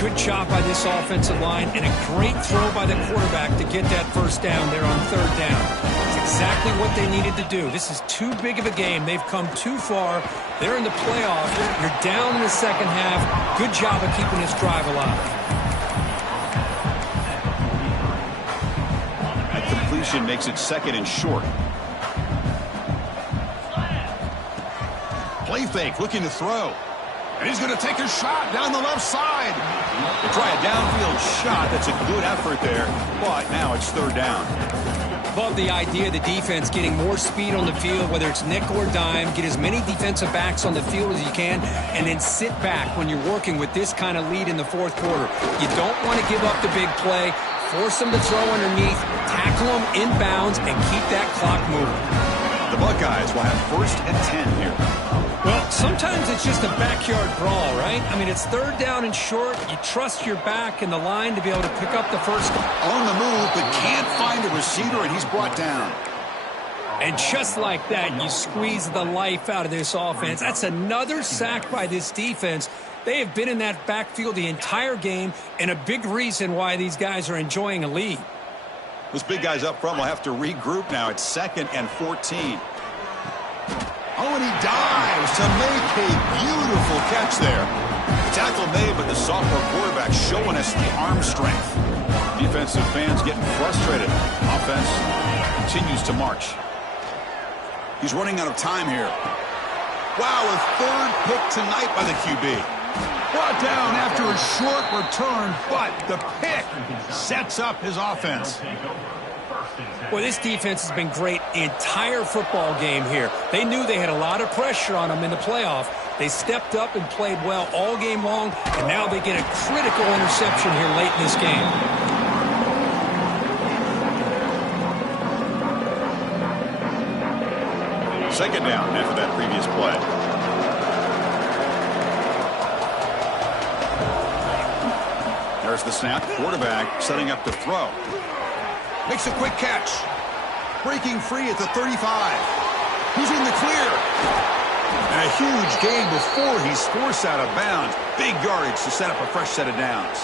Good job by this offensive line and a great throw by the quarterback to get that first down there on 3rd down. It's exactly what they needed to do. This is too big of a game. They've come too far. They're in the playoff. You're down in the second half. Good job of keeping this drive alive. That completion makes it 2nd and short. Play fake, looking to throw. And he's going to take a shot down the left side. They try a downfield shot. That's a good effort there. But now it's 3rd down. Love the idea of the defense getting more speed on the field, whether it's nickel or dime, get as many defensive backs on the field as you can, and then sit back when you're working with this kind of lead in the 4th quarter. You don't want to give up the big play. Force them to throw underneath, tackle them inbounds, and keep that clock moving. The Buckeyes will have 1st and 10 here. Well, sometimes it's just a backyard brawl, right? I mean, it's 3rd down and short. You trust your back and the line to be able to pick up the first. On the move, but can't find a receiver, and he's brought down. And just like that, you squeeze the life out of this offense. That's another sack by this defense. They have been in that backfield the entire game, and a big reason why these guys are enjoying a lead. Those big guys up front will have to regroup now. It's 2nd and 14. Oh, and he dives to make a beautiful catch there. Tackle made, but the sophomore quarterback showing us the arm strength. Defensive fans getting frustrated. Offense continues to march. He's running out of time here. Wow, a 3rd pick tonight by the QB. Brought down after a short return, but the pick sets up his offense. Well, this defense has been great the entire football game here. They knew they had a lot of pressure on them in the playoff. They stepped up and played well all game long, and now they get a critical interception here late in this game. Second down after that previous play. There's the snap. Quarterback setting up to throw. Makes a quick catch. Breaking free at the 35. He's in the clear. And a huge gain before he's forced out of bounds. Big yardage to set up a fresh set of downs.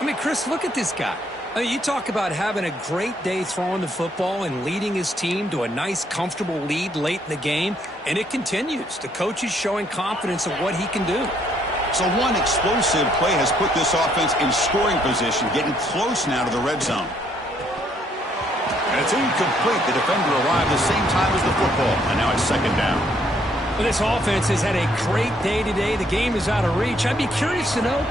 I mean, Chris, look at this guy. I mean, you talk about having a great day throwing the football and leading his team to a nice, comfortable lead late in the game, and it continues. The coach is showing confidence of what he can do. So one explosive play has put this offense in scoring position, getting close now to the red zone. And it's incomplete. The defender arrived the same time as the football, and now it's second down. Well, this offense has had a great day today. The game is out of reach. I'd be curious to know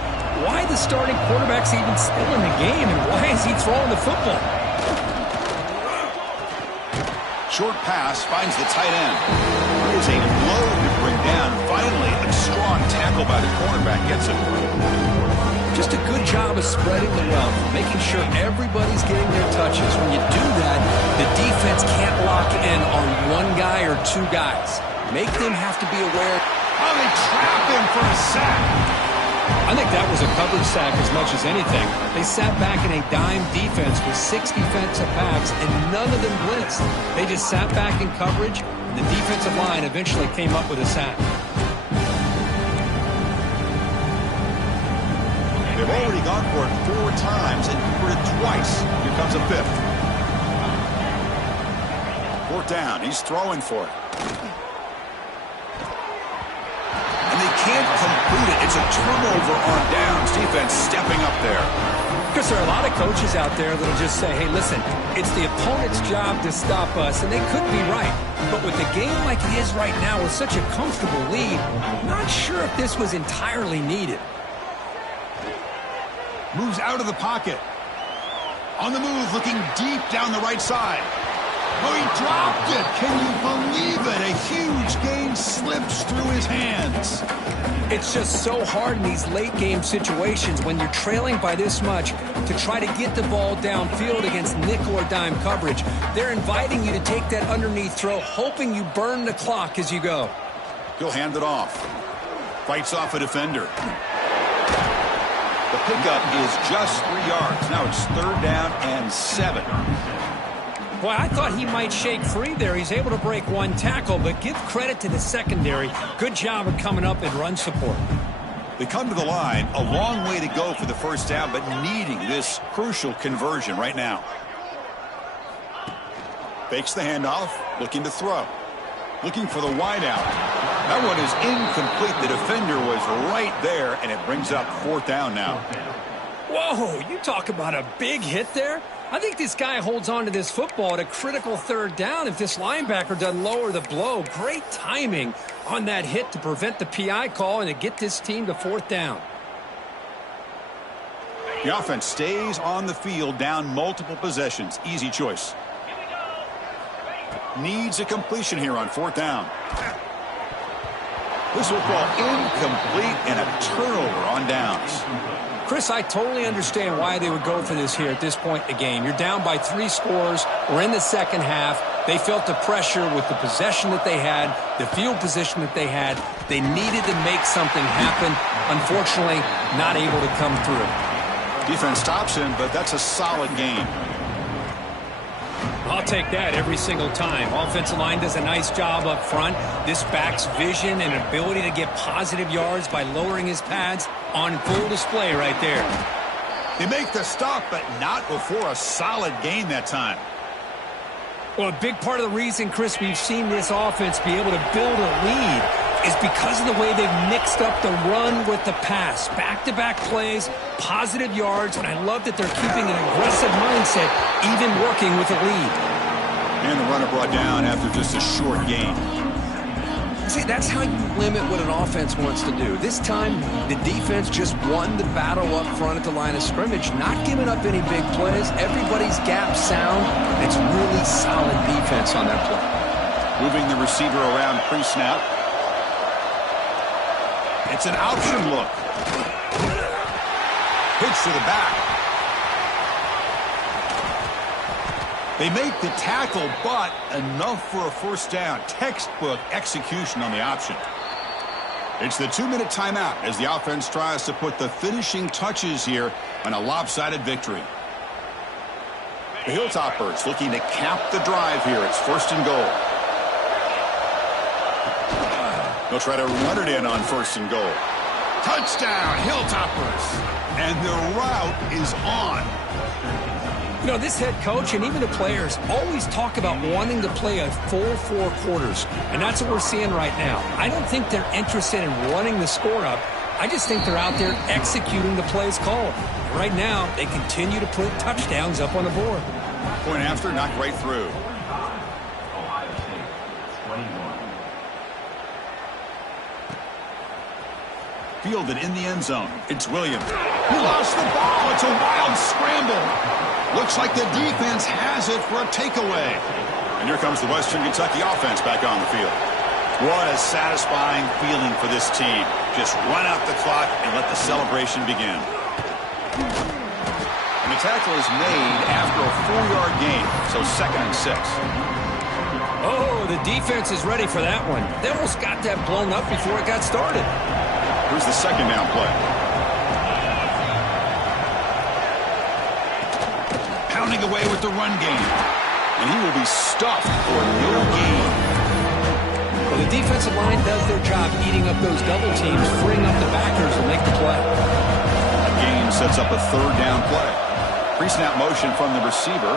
why the starting quarterback's even still in the game, and why is he throwing the football? Short pass finds the tight end. It is a load to bring down. Finally, a strong tackle by the cornerback gets him. Just a good job of spreading the wealth, making sure everybody's getting their touches. When you do that, the defense can't lock in on one guy or two guys. Make them have to be aware. Oh, they trap him for a sack. I think that was a coverage sack as much as anything. They sat back in a dime defense with 6 defensive backs, and none of them blitzed. They just sat back in coverage, and the defensive line eventually came up with a sack. They've already gone for it 4 times and for it twice. Here comes a 5th. 4th down. He's throwing for it. And they can't complete it. It's a turnover on downs. Defense stepping up there. Because there are a lot of coaches out there that'll just say, hey, listen, it's the opponent's job to stop us, and they could be right. But with the game like it is right now with such a comfortable lead, I'm not sure if this was entirely needed. Moves out of the pocket. On the move, looking deep down the right side. Oh, he dropped it. Can you believe it? A huge gain slips through his hands. It's just so hard in these late game situations when you're trailing by this much to try to get the ball downfield against nickel or dime coverage. They're inviting you to take that underneath throw, hoping you burn the clock as you go. He'll hand it off. Fights off a defender. The pickup is just 3 yards. Now it's 3rd down and 7. Boy, I thought he might shake free there. He's able to break 1 tackle, but give credit to the secondary. Good job of coming up and run support. They come to the line, a long way to go for the 1st down, but needing this crucial conversion right now. Fakes the handoff, looking to throw. Looking for the wideout. That one is incomplete. The defender was right there, and it brings up 4th down now. Whoa, you talk about a big hit there. I think this guy holds on to this football at a critical 3rd down if this linebacker doesn't lower the blow. Great timing on that hit to prevent the PI call and to get this team to 4th down. The offense stays on the field, down multiple possessions. Easy choice. Needs a completion here on 4th down. This will fall incomplete and a turnover on downs. Chris, I totally understand why they would go for this here at this point in the game. You're down by 3 scores. We're in the second half. They felt the pressure with the possession that they had, the field position that they had. They needed to make something happen. Unfortunately, not able to come through. Defense stops him, but that's a solid game. I'll take that every single time. Offensive line does a nice job up front. This back's vision and ability to get positive yards by lowering his pads on full display right there. They make the stop, but not before a solid gain that time. Well, a big part of the reason, Chris, we've seen this offense be able to build a lead is because of the way they've mixed up the run with the pass. Back-to-back plays, positive yards, and I love that they're keeping an aggressive mindset, even working with a lead. And the runner brought down after just a short gain. See, that's how you limit what an offense wants to do. This time, the defense just won the battle up front at the line of scrimmage, not giving up any big plays. Everybody's gap sound. It's really solid defense on that play. Moving the receiver around pre-snap. It's an option look. Pitch to the back. They make the tackle, but enough for a first down. Textbook execution on the option. It's the 2-minute timeout as the offense tries to put the finishing touches here on a lopsided victory. The Hilltoppers looking to cap the drive here. It's 1st and goal. They'll try to run it in on 1st and goal. Touchdown, Hilltoppers. And the route is on. You know, this head coach and even the players always talk about wanting to play a full 4 quarters, and that's what we're seeing right now. I don't think they're interested in running the score up. I just think they're out there executing the plays called. And right now, they continue to put touchdowns up on the board. Point after, knocked right through. Fielded in the end zone. It's Williams. He lost the ball. It's a wild scramble. Looks like the defense has it for a takeaway. And here comes the Western Kentucky offense back on the field. What a satisfying feeling for this team. Just run out the clock and let the celebration begin. And the tackle is made after a 4-yard gain, so 2nd and 6. Oh, the defense is ready for that one. They almost got that blown up before it got started. Here's the 2nd down play. Pounding away with the run game. And he will be stuffed for no gain. Well, the defensive line does their job eating up those double teams, freeing up the backers to make the play. A gain sets up a 3rd down play. Pre-snap motion from the receiver.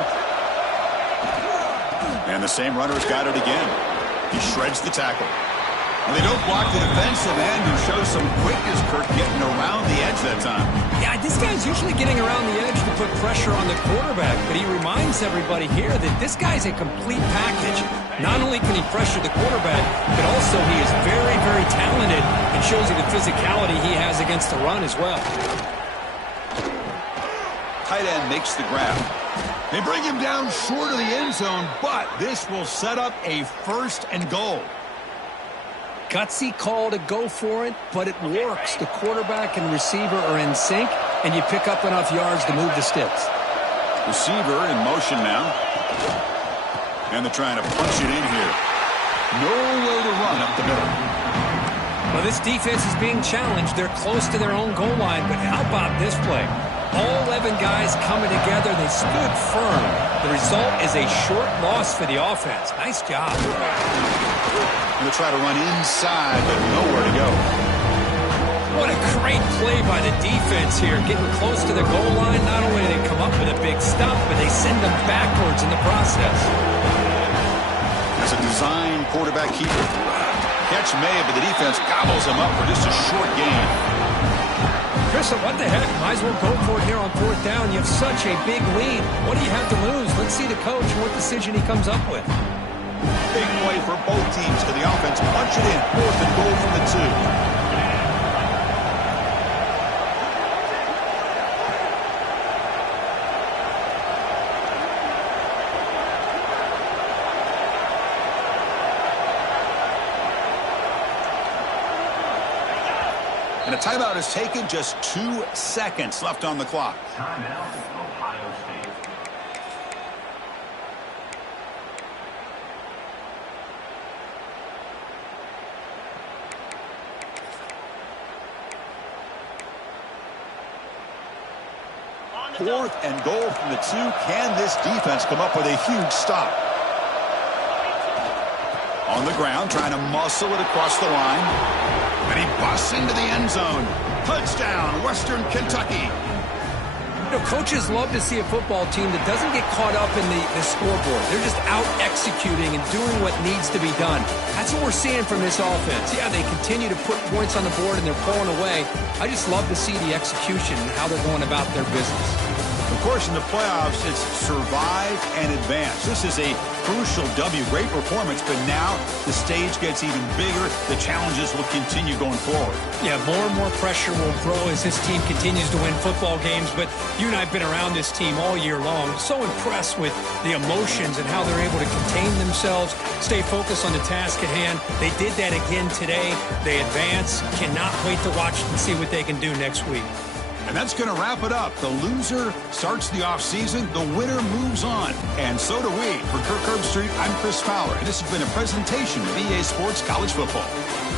And the same runner's got it again. He shreds the tackle. And they don't block the defensive end, who shows some quickness, Kirk, getting around the edge that time. Yeah, this guy's usually getting around the edge to put pressure on the quarterback, but he reminds everybody here that this guy's a complete package. Not only can he pressure the quarterback, but also he is very, very talented and shows you the physicality he has against the run as well. Tight end makes the grab. They bring him down short of the end zone, but this will set up a 1st and goal. Gutsy call to go for it, but it works. The quarterback and receiver are in sync, and you pick up enough yards to move the sticks. Receiver in motion now. And they're trying to punch it in here. Nowhere to run up the middle. Well, this defense is being challenged. They're close to their own goal line, but how about this play? All 11 guys coming together. They stood firm. The result is a short loss for the offense. Nice job. They'll try to run inside, but nowhere to go. What a great play by the defense here. Getting close to the goal line, not only do they come up with a big stop, but they send them backwards in the process. As a design quarterback keeper. Catch made, but the defense gobbles him up for just a short gain. Chris, what the heck? Might as well go for it here on 4th down. You have such a big lead. What do you have to lose? Let's see the coach and what decision he comes up with. Big play for both teams to the offense. Punch it in. 4th and goal from the 2. And a timeout is taken. Just 2 seconds left on the clock. Timeout, Ohio State. Fourth and goal from the 2. Can this defense come up with a huge stop? On the ground, trying to muscle it across the line. And he busts into the end zone. Touchdown, Western Kentucky. You know, coaches love to see a football team that doesn't get caught up in the scoreboard. They're just out executing and doing what needs to be done. That's what we're seeing from this offense. Yeah, they continue to put points on the board and they're pulling away. I just love to see the execution and how they're going about their business. Of course, in the playoffs, it's survive and advance. This is a crucial W. Great performance, but now the stage gets even bigger. The challenges will continue going forward. Yeah, more and more pressure will grow as this team continues to win football games. But you and I have been around this team all year long. So impressed with the emotions and how they're able to contain themselves, stay focused on the task at hand. They did that again today. They advance. Cannot wait to watch and see what they can do next week. And that's going to wrap it up. The loser starts the offseason. The winner moves on. And so do we. For Kirk Herbstreit, I'm Chris Fowler. And this has been a presentation of EA Sports College Football.